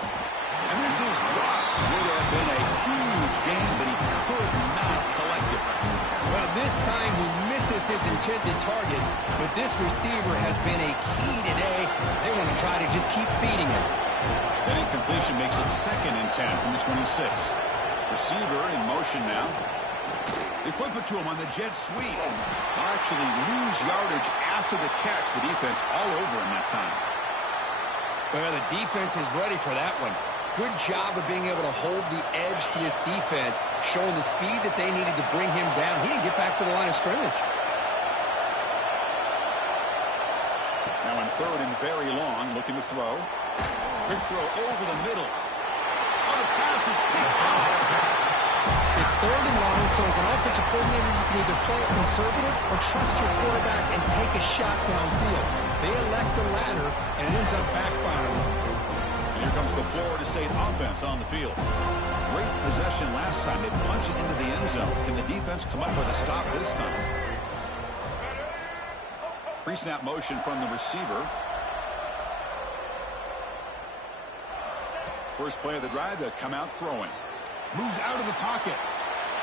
And this is dropped. Would have been a huge gain, but he could not collect it. Well, this time he misses his intended target, but this receiver has been a key today. They want to try to just keep feeding him. That incompletion makes it 2nd and 10 from the 26. Receiver in motion now. They flip it to him on the jet sweep. They'll actually lose yardage after the catch. The defense all over him that time. Well, the defense is ready for that one. Good job of being able to hold the edge to this defense, showing the speed that they needed to bring him down. He didn't get back to the line of scrimmage. Now in 3rd and very long, looking to throw. Big throw over the middle. Oh, the pass is picked off. It's 3rd and long, so as an offensive coordinator, you can either play it conservative or trust your quarterback and take a shot downfield. They elect the latter, and it ends up backfiring. Here comes the Florida State offense on the field. Great possession last time. They punch it into the end zone. Can the defense come up with a stop this time? Pre-snap motion from the receiver. First play of the drive, they'll come out throwing. Moves out of the pocket.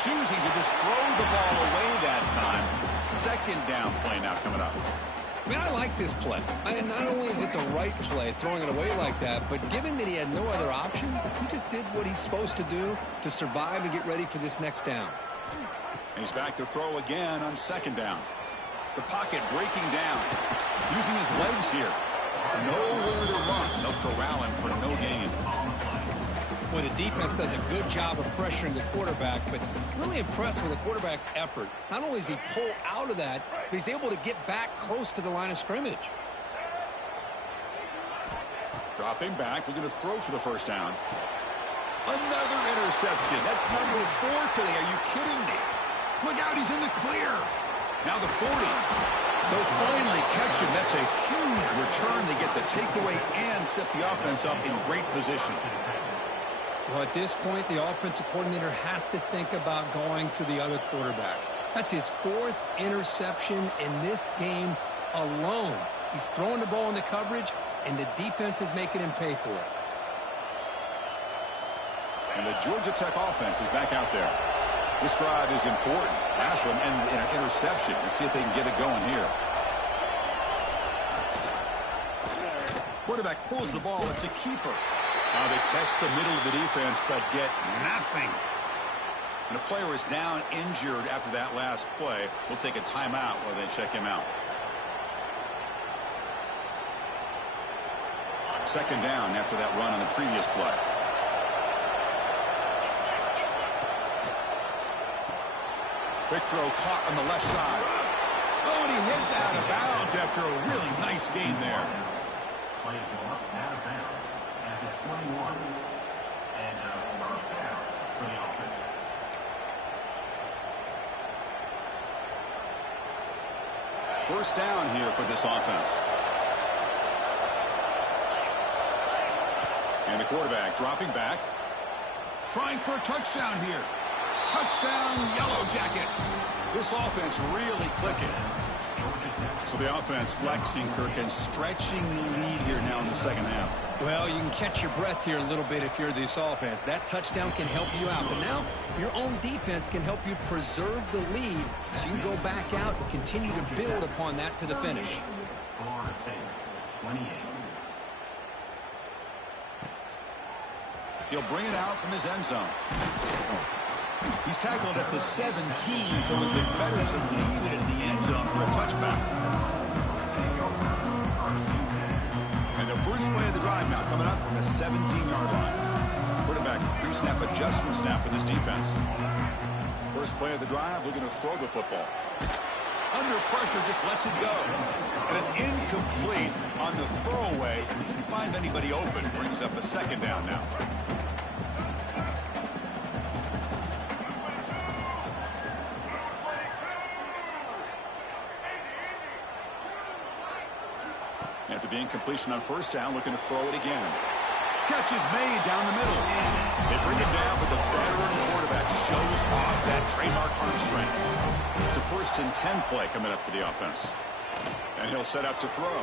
Choosing to just throw the ball away that time. 2nd down play now coming up. I mean, I like this play. Not only is it the right play, throwing it away like that, but given that he had no other option, he just did what he's supposed to do to survive and get ready for this next down. And he's back to throw again on 2nd down. The pocket breaking down. Using his legs here. Nowhere to run. They'll corral him for no gain. Well, the defense does a good job of pressuring the quarterback, but really impressed with the quarterback's effort. Not only does he pull out of that, but he's able to get back close to the line of scrimmage. Dropping back, looking to throw for the first down. Another interception. That's number 4 today. Are you kidding me? Look out, he's in the clear. Now the 40. They'll finally catch him. That's a huge return. They get the takeaway and set the offense up in great position. Well, at this point, the offensive coordinator has to think about going to the other quarterback. That's his 4th interception in this game alone. He's throwing the ball in the coverage, and the defense is making him pay for it. And the Georgia Tech offense is back out there. This drive is important. Last one ended in an interception. Let's see if they can get it going here. Quarterback pulls the ball. It's a keeper. Now they test the middle of the defense, but get nothing. And a player is down injured after that last play. We'll take a timeout while they check him out. Second down after that run on the previous play. Big throw caught on the left side. Oh, and he hits out of bounds after a really nice gain there. Plays one up out of bounds at the 21. And first down for the offense. First down here for this offense. And the quarterback dropping back. Trying for a touchdown here. Touchdown, Yellow Jackets. This offense really clicking. So the offense flexing, Kirk, and stretching the lead here now in the second half. Well, you can catch your breath here a little bit if you're this offense. That touchdown can help you out. But now your own defense can help you preserve the lead so you can go back out and continue to build upon that to the finish. Florida State, 28. He'll bring it out from his end zone. He's tackled at the 17, so it would be better to leave it in the end zone for a touchback. And the first play of the drive now coming up from the 17-yard line. Quarterback pre-snap adjustment snap for this defense. First play of the drive, looking to throw the football. Under pressure, just lets it go. And it's incomplete on the throwaway. Didn't find anybody open. Brings up a second down now. After the incompletion on first down, looking to throw it again. Catch is made down the middle. They bring it down, but the veteran quarterback shows off that trademark arm strength. It's a 1st and 10 play coming up for the offense. And he'll set up to throw.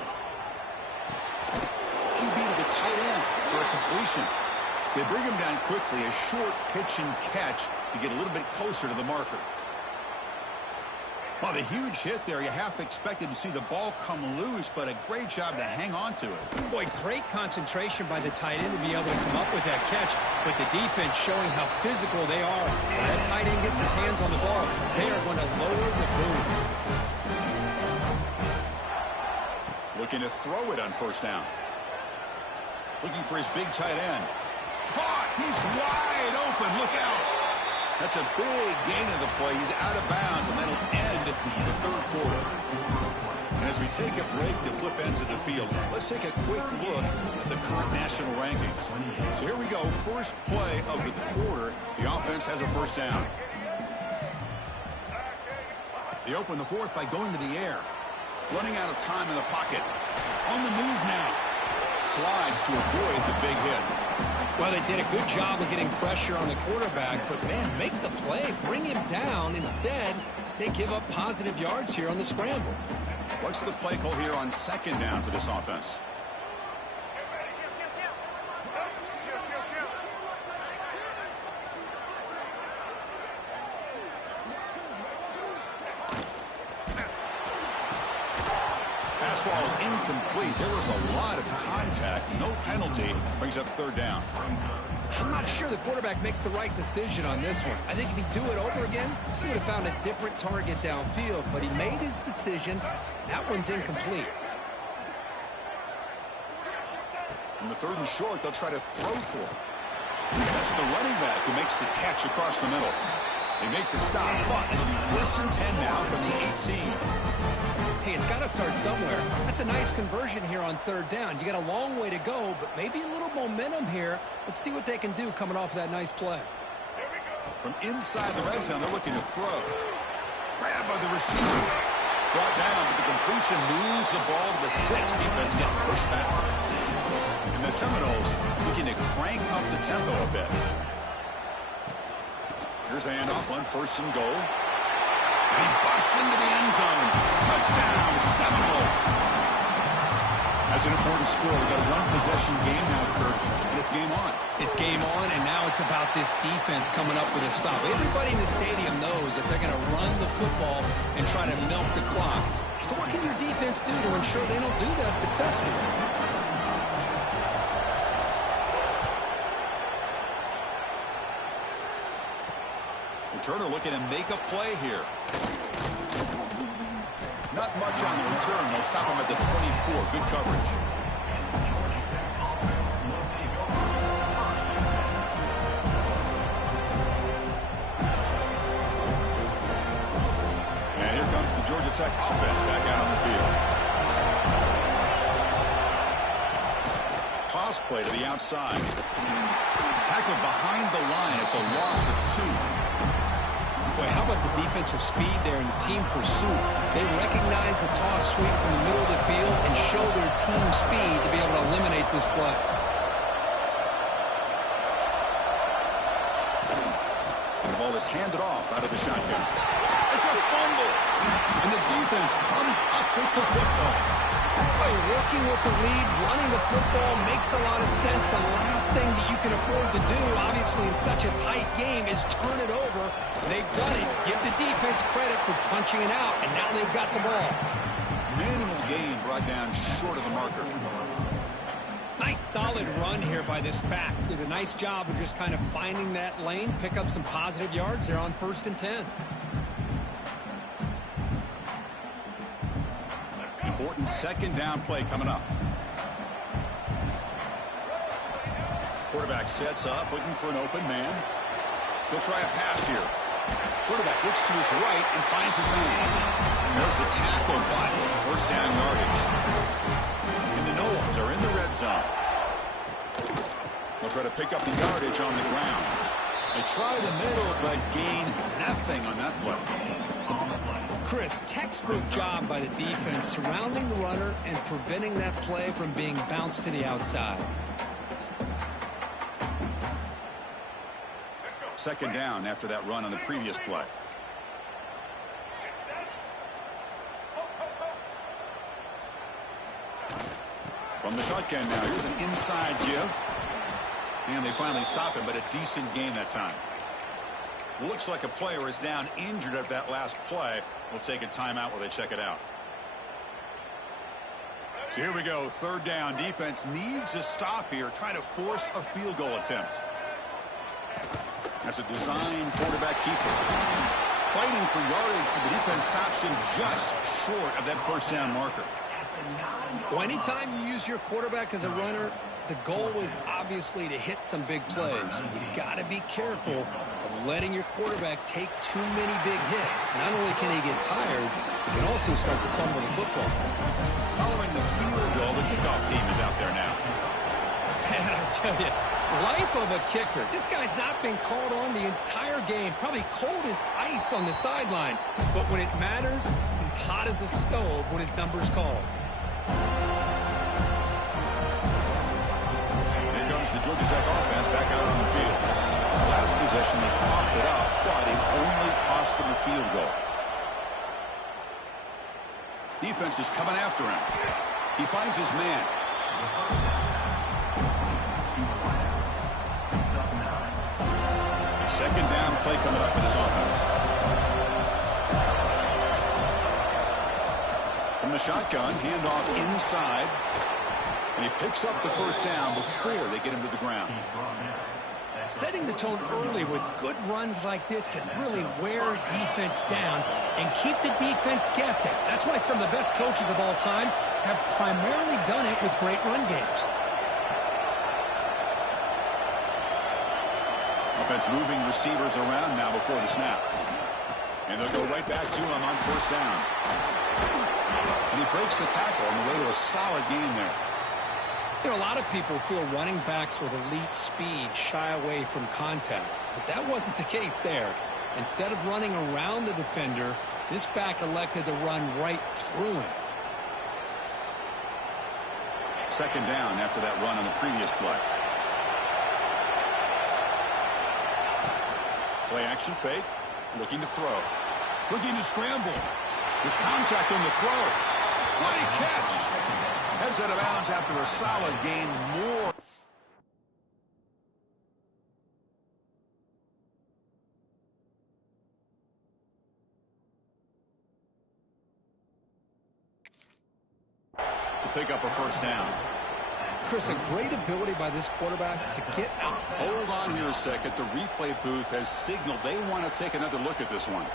QB to the tight end for a completion. They bring him down quickly, a short pitch and catch to get a little bit closer to the marker. Well, the huge hit there. You half expected to see the ball come loose, but a great job to hang on to it. Boy, great concentration by the tight end to be able to come up with that catch, but the defense showing how physical they are. When that tight end gets his hands on the ball, they are going to lower the boom. Looking to throw it on first down. Looking for his big tight end. Caught! He's wide open. Look out! That's a big gain of the play. He's out of bounds, and that'll end the third quarter. And as we take a break to flip ends of the field, let's take a quick look at the current national rankings. So here we go. First play of the quarter. The offense has a first down. They open the fourth by going to the air. Running out of time in the pocket. On the move now. Slides to avoid the big hit. Well, they did a good job of getting pressure on the quarterback, but, man, make the play. Bring him down. Instead, they give up positive yards here on the scramble. What's the play call here on second down for this offense? Fastball is incomplete. There was a lot of contact. No penalty. Brings up third down. I'm not sure the quarterback makes the right decision on this one. I think if he'd do it over again, he would have found a different target downfield, but he made his decision. That one's incomplete. On the 3rd and short, they'll try to throw for it. That's the running back who makes the catch across the middle. They make the stop, but it'll be 1st and 10 now from the 18. Hey, it's got to start somewhere. That's a nice conversion here on third down. You got a long way to go, but maybe a little momentum here. Let's see what they can do coming off that nice play. From inside the red zone, they're looking to throw. Grabbed by the receiver. brought down, but the completion moves the ball to the 6. Defense getting pushed back. And the Seminoles looking to crank up the tempo a bit. Here's the handoff on 1st and goal. And he busts into the end zone. Touchdown, Seminoles. That's an important score. We've got a one-possession game now, Kirk, and it's game on. It's game on, and now it's about this defense coming up with a stop. Everybody in the stadium knows that they're going to run the football and try to milk the clock. So what can your defense do to ensure they don't do that successfully? Turner looking to make a play here. Not much on the return. They'll stop him at the 24. Good coverage. And here comes the Georgia Tech offense back out on the field. Toss play to the outside. Tackled behind the line. It's a loss of 2. Boy, how about the defensive speed there and team pursuit? They recognize the toss sweep from the middle of the field and show their team speed to be able to eliminate this play. The ball is handed off out of the shotgun. It's a fumble. And the defense comes up with the football. Boy, working with the lead, running the football makes a lot of sense. The last thing that you can afford to do, obviously, in such a tight game is turn it over. They've done it. Give the defense credit for punching it out, and now they've got the ball. Minimal gain brought down short of the marker. Nice solid run here by this back. Did a nice job of just kind of finding that lane, pick up some positive yards there on 1st and 10. Important 2nd down play coming up. Quarterback sets up, looking for an open man. He'll try a pass here. Quarterback looks to his right and finds his man. There's the tackle, but 1st down yardage. And the Noles are in the red zone. They'll try to pick up the yardage on the ground. They try the middle, but gain nothing on that play. Chris, textbook job by the defense surrounding the runner and preventing that play from being bounced to the outside. 2nd down after that run on the previous play. From the shotgun now, here's an inside give. And they finally stop him, but a decent gain that time. Looks like a player is down injured at that last play. We'll take a timeout while they check it out. So here we go. 3rd down. Defense needs a stop here, trying to force a field goal attempt. That's a design quarterback keeper. Fighting for yardage, but the defense stops him just short of that 1st down marker. Well, anytime you use your quarterback as a runner, the goal is obviously to hit some big plays. You got to be careful of letting your quarterback take too many big hits. Not only can he get tired, he can also start to fumble the football. Following the field goal, the kickoff team is out there now. And I tell you, life of a kicker. This guy's not been called on the entire game. Probably cold as ice on the sideline. But when it matters, he's hot as a stove when his number's called. Here comes the Georgia Tech offense back out on the field. Last possession, they coughed it up, but it only cost them a field goal. Defense is coming after him. He finds his man. Second down play coming up for this offense. From the shotgun, handoff inside. And he picks up the 1st down before they get him to the ground. Setting the tone early with good runs like this can really wear defense down and keep the defense guessing. That's why some of the best coaches of all time have primarily done it with great run games. Offense moving receivers around now before the snap. And they'll go right back to him on 1st down. And he breaks the tackle on the way to a solid gain there. You know, a lot of people feel running backs with elite speed shy away from contact, but that wasn't the case there. Instead of running around the defender, This back elected to run right through him. Second down after that run on the previous play. Play action fake. Looking to throw. Looking to scramble. There's contact on the throw. What a catch. Heads out of bounds after a solid gain. More. To pick up a first down. Chris, a great ability by this quarterback to get out. Hold on here a second. The replay booth has signaled they want to take another look at this one.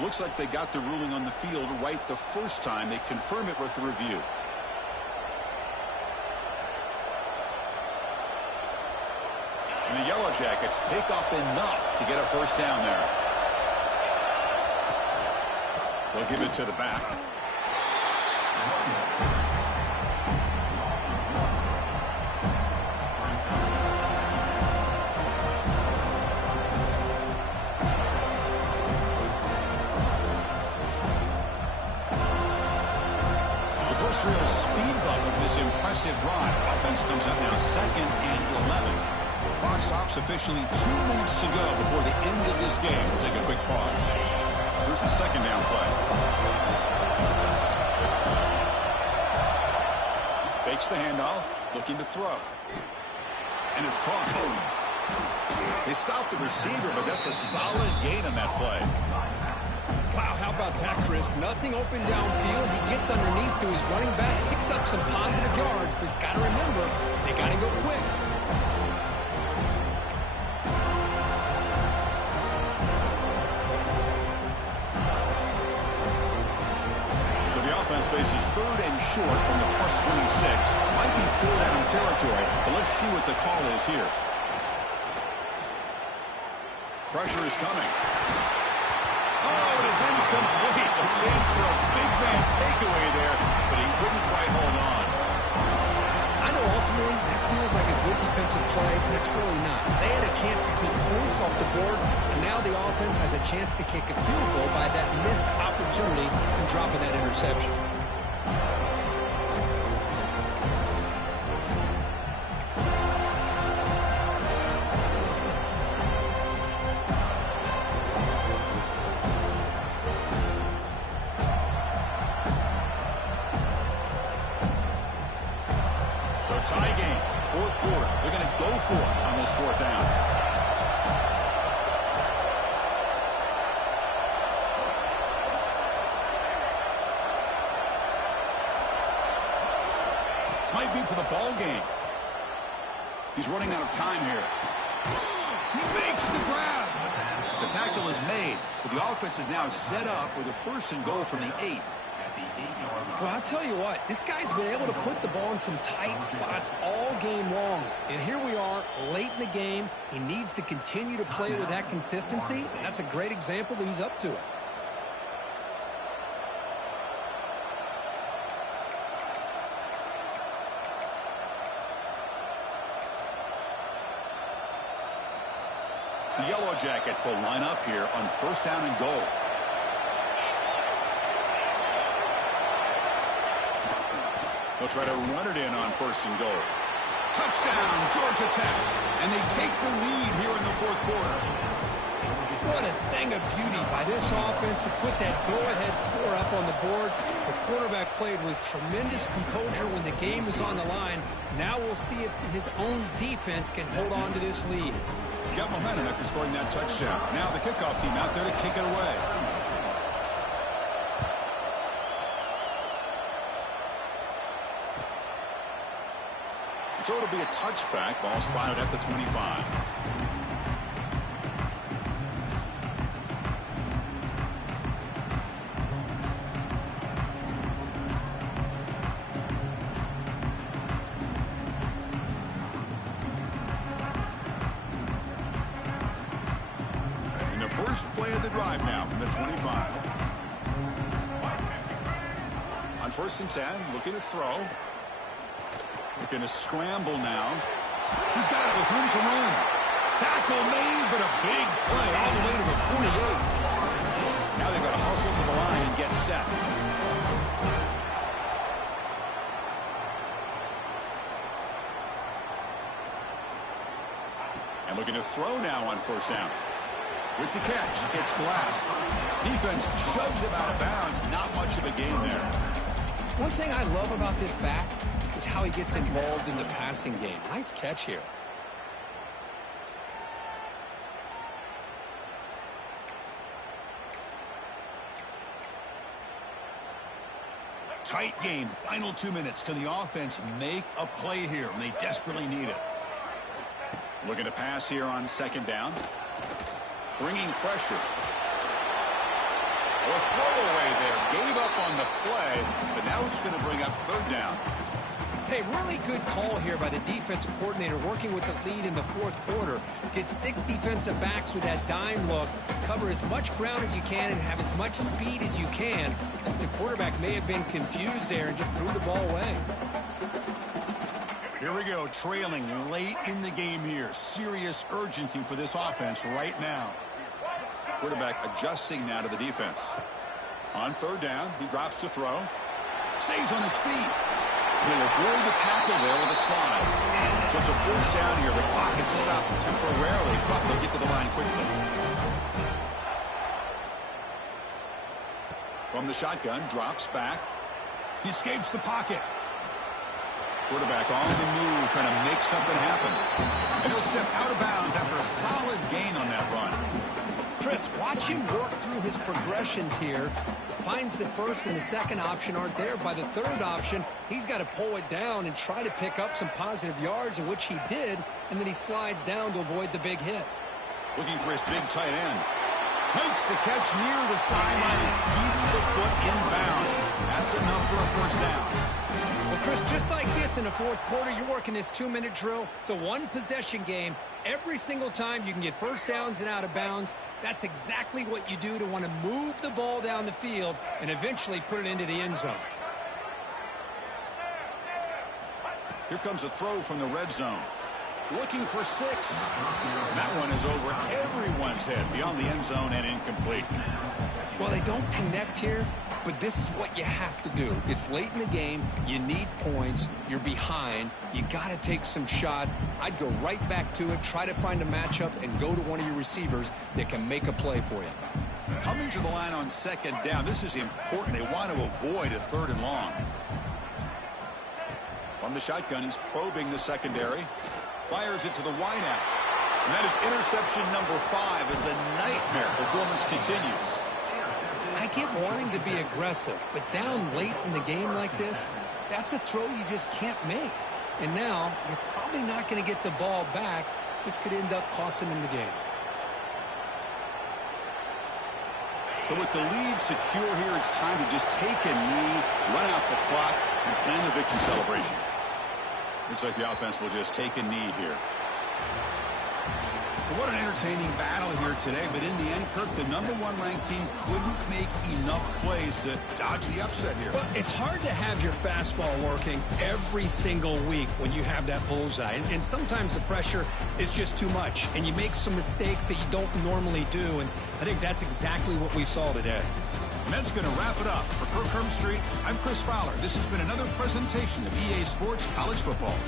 Looks like they got the ruling on the field right the first time. They confirm it with the review. And the Yellow Jackets pick up enough to get a first down there. They'll give it to the back. The first real speed bump of this impressive drive. Offense comes up now 2nd and 11. Clock stops officially 2 minutes to go before the end of this game. We'll take a quick pause. Here's the second down play. Fakes the handoff, looking to throw. And it's caught. They stopped the receiver, but that's a solid gain on that play. Wow, how about that, Chris? Nothing open downfield. He gets underneath to his running back, picks up some positive yards, but he's got to remember, they got to go quick. Faces 3rd and short from the +26. Might be 4th down territory, but let's see what the call is here. Pressure is coming. Oh, it is incomplete. A chance for a big man takeaway there, but he couldn't quite hold on. I know ultimately that feels like a good defensive play, but it's really not. They had a chance to keep points off the board, and now the offense has a chance to kick a field goal by that missed opportunity and dropping that interception. So tie game, 4th quarter. They're going to go for it on this 4th down. This might be for the ball game. He's running out of time here. He makes the grab. The tackle is made, but the offense is now set up with a 1st and goal from the 8. Well, I'll tell you what, this guy's been able to put the ball in some tight spots all game long. And here we are, late in the game. He needs to continue to play with that consistency. And that's a great example that he's up to it. The Yellow Jackets will line up here on 1st down and goal. They'll try to run it in on 1st and goal. Touchdown, Georgia Tech. And they take the lead here in the 4th quarter. What a thing of beauty by this offense to put that go-ahead score up on the board. The quarterback played with tremendous composure when the game was on the line. Now we'll see if his own defense can hold on to this lead. Got momentum after scoring that touchdown. Now the kickoff team out there to kick it away. So it'll be a touchback. Ball spotted at the 25. And the first play of the drive now from the 25. On 1st and 10, looking to throw. Looking to scramble now. He's got it with room to run. Tackle made, but a big play all the way to the 48. Now they've got to hustle to the line and get set. And looking to throw now on first down. With the catch, it's Glass. Defense shoves him out of bounds. Not much of a gain there. One thing I love about this back is how he gets involved in the passing game. Nice catch here. Tight game. Final 2 minutes. Can the offense make a play here? And they desperately need it. Looking to pass here on second down. Bringing pressure. A throwaway there. Gave up on the play, but now it's going to bring up third down. Hey, really good call here by the defensive coordinator working with the lead in the fourth quarter. Get 6 defensive backs with that dime look. Cover as much ground as you can and have as much speed as you can. The quarterback may have been confused there and just threw the ball away. Here we go, trailing late in the game here. Serious urgency for this offense right now. Quarterback adjusting now to the defense. On third down, he drops to throw. Stays on his feet. He'll avoid the tackle there with a slide. So it's a first down here. The clock is stopped temporarily, but they'll get to the line quickly. From the shotgun, drops back. He escapes the pocket. Quarterback on the move, trying to make something happen. And he'll step out of bounds after a solid gain on that run. Chris, watch him work through his progressions here. Finds the first and the second option aren't there. By the third option, he's got to pull it down and try to pick up some positive yards, in which he did, and then he slides down to avoid the big hit. Looking for his big tight end. Makes the catch near the sideline and keeps the foot in bounds. That's enough for a first down. Well, Chris, just like this in the fourth quarter, you're working this 2-minute drill. It's a one-possession game. Every single time you can get first downs and out of bounds, that's exactly what you do to want to move the ball down the field and eventually put it into the end zone. Here comes a throw from the red zone. Looking for 6. That one is over everyone's head beyond the end zone and incomplete. Well, they don't connect here, but this is what you have to do. It's late in the game. You need points. You're behind. You got to take some shots. I'd go right back to it, try to find a matchup, and go to one of your receivers that can make a play for you. Coming to the line on second down, this is important. They want to avoid a third and long. From the shotgun, he's probing the secondary. Fires it to the wideout. And that is interception number 5 as the nightmare performance continues. I get wanting to be aggressive, but down late in the game like this, that's a throw you just can't make. And now you're probably not going to get the ball back. This could end up costing him the game. So with the lead secure here, it's time to just take a knee, run out the clock, and plan the victory celebration. Looks like the offense will just take a knee here. So what an entertaining battle here today, but in the end, Kirk, the #1 ranked team couldn't make enough plays to dodge the upset here. Well, it's hard to have your fastball working every single week when you have that bullseye. And sometimes the pressure is just too much, and you make some mistakes that you don't normally do, and I think that's exactly what we saw today. And that's going to wrap it up. For Kirk Herbstreit, I'm Chris Fowler. This has been another presentation of EA Sports College Football.